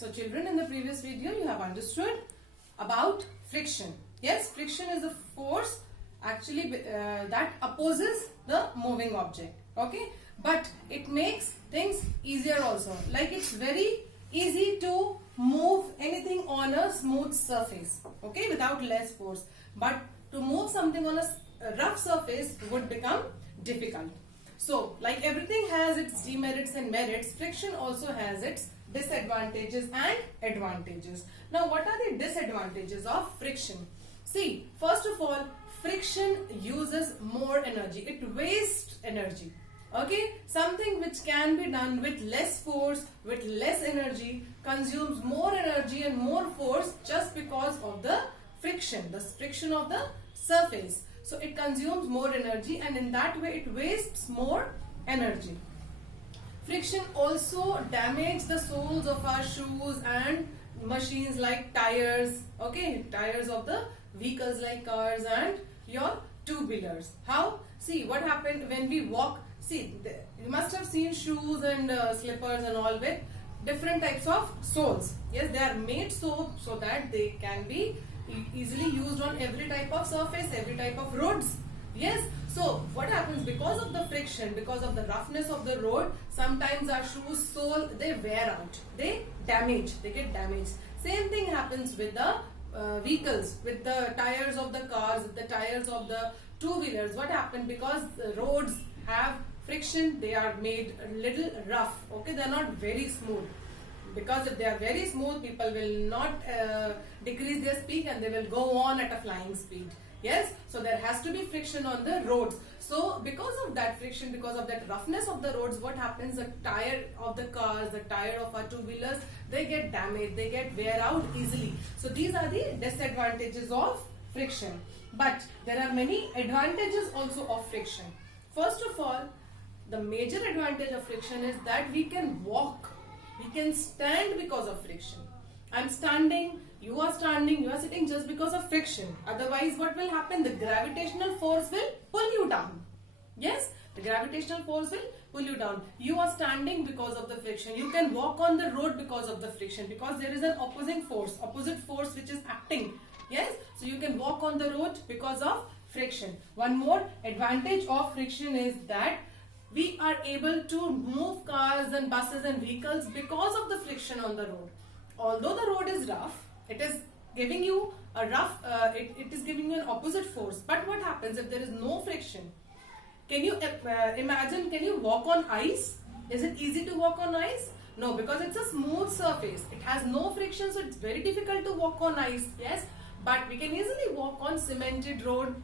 So children, in the previous video you have understood about friction. Yes, friction is a force actually that opposes the moving object. Okay, but it makes things easier also. Like it's very easy to move anything on a smooth surface, okay, without less force. But to move something on a rough surface would become difficult. So, like everything has its demerits and merits, friction also has its disadvantages and advantages. Now, what are the disadvantages of friction? See, first of all, friction uses more energy. It wastes energy. Okay, something which can be done with less force, with less energy, consumes more energy and more force just because of the friction of the surface. So it consumes more energy, and in that way it wastes more energy. Friction also damages the soles of our shoes and machines like tires, okay, tires of the vehicles like cars and your two-wheelers. How? See, what happened when we walk. See, you must have seen shoes and slippers and all with different types of soles. Yes, they are made so that they can be easily used on every type of surface, every type of roads. Yes, so what happens because of the friction, because of the roughness of the road, sometimes our shoes sole, they wear out, they get damaged. Same thing happens with the vehicles, with the tires of the cars, with the tires of the two-wheelers. What happened? Because the roads have friction, they are made a little rough, okay, they are not very smooth. Because if they are very smooth, people will not decrease their speed and they will go on at a flying speed. Yes, so there has to be friction on the roads. So because of that friction, because of that roughness of the roads, what happens? The tire of the cars, the tire of our two-wheelers, they get damaged, they get wear out easily. So these are the disadvantages of friction. But there are many advantages also of friction. First of all, the major advantage of friction is that we can walk. We can stand because of friction. I'm standing, you are sitting just because of friction. Otherwise, what will happen? The gravitational force will pull you down. Yes, the gravitational force will pull you down. You are standing because of the friction. You can walk on the road because of the friction, because there is an opposite force which is acting. Yes, so you can walk on the road because of friction. One more advantage of friction is that we are able to move cars and buses and vehicles because of the friction on the road. Although the road is rough, it is giving you a it is giving you an opposite force. But what happens if there is no friction? Can you imagine, can you walk on ice? Is it easy to walk on ice? No, because it's a smooth surface. It has no friction, so it's very difficult to walk on ice. Yes, but we can easily walk on cemented road.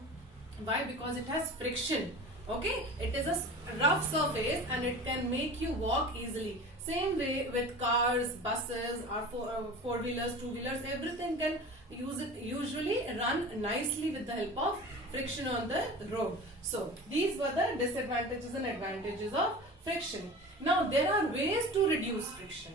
Why? Because it has friction. Okay, it is a rough surface and it can make you walk easily. Same way with cars, buses, or four-wheelers, two-wheelers, everything can usually run nicely with the help of friction on the road. So these were the disadvantages and advantages of friction. Now there are ways to reduce friction.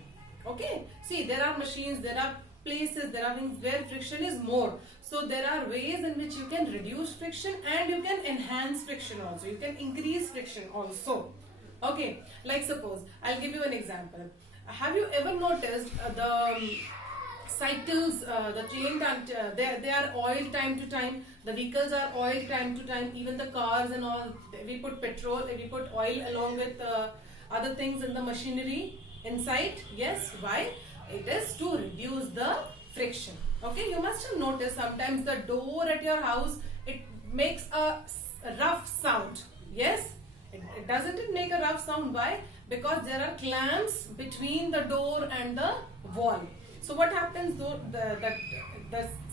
Okay, see, there are machines, there are places, there are things where friction is more. So there are ways in which you can reduce friction and you can enhance friction also. You can increase friction also. Okay, like suppose, I'll give you an example. Have you ever noticed the cycles, the chain, they are oiled time to time. The vehicles are oiled time to time. Even the cars and all, we put petrol, we put oil along with other things in the machinery inside. Yes, why? It is to reduce the friction. Okay, you must have noticed sometimes the door at your house, it makes a rough sound. Yes, doesn't it make a rough sound? Why? Because there are clamps between the door and the wall. So what happens though?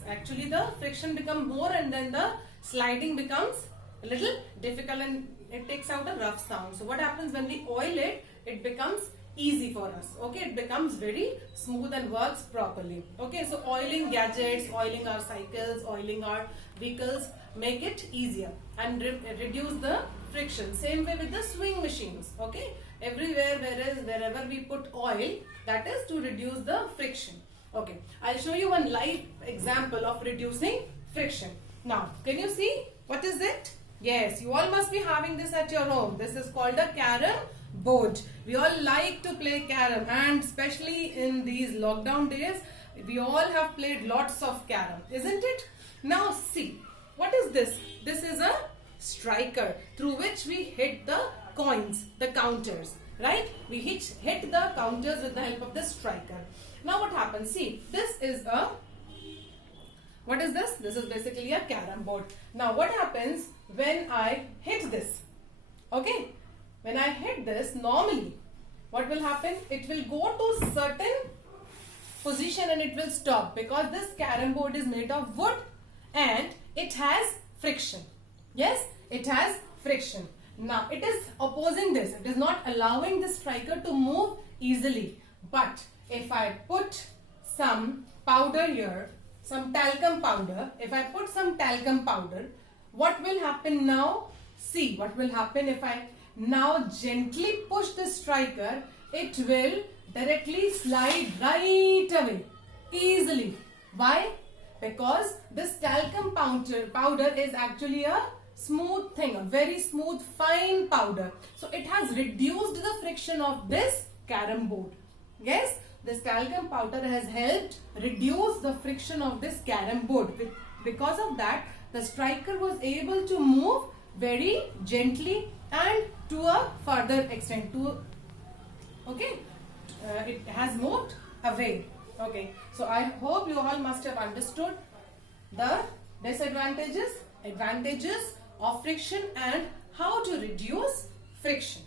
Actually the friction becomes more and then the sliding becomes a little difficult and it takes out a rough sound. So what happens when we oil it? It becomes easy for us. Okay, it becomes very smooth and works properly. Okay, so oiling gadgets, oiling our cycles, oiling our vehicles make it easier and reduce the friction. Same way with the swing machines. Okay, everywhere wherever we put oil, that is to reduce the friction. Okay, I'll show you one live example of reducing friction. Now, can you see what is it? Yes, you all must be having this at your home. This is called a carom board. We all like to play carom, and especially in these lockdown days, we all have played lots of carom, isn't it? Now see, what is this? This is a striker through which we hit the coins, the counters, right? We hit the counters with the help of the striker. Now what happens? See, this is a, what is this? This is basically a carom board. Now what happens when I hit this? Okay, when I hit this, normally what will happen? It will go to certain position and it will stop, because this carom board is made of wood and it has friction. Yes, it has friction. Now it is opposing this. It is not allowing the striker to move easily. But if I put some powder here, some talcum powder, if I put some talcum powder, what will happen now? See what will happen if I now gently push the striker. It will directly slide right away easily. Why? Because this talcum powder is actually a smooth thing, a very smooth fine powder. So it has reduced the friction of this carom board. Yes, this talcum powder has helped reduce the friction of this carom board. Because of that, the striker was able to move very gently and to a further extent. It has moved away. Okay, so I hope you all must have understood the disadvantages, advantages of friction and how to reduce friction.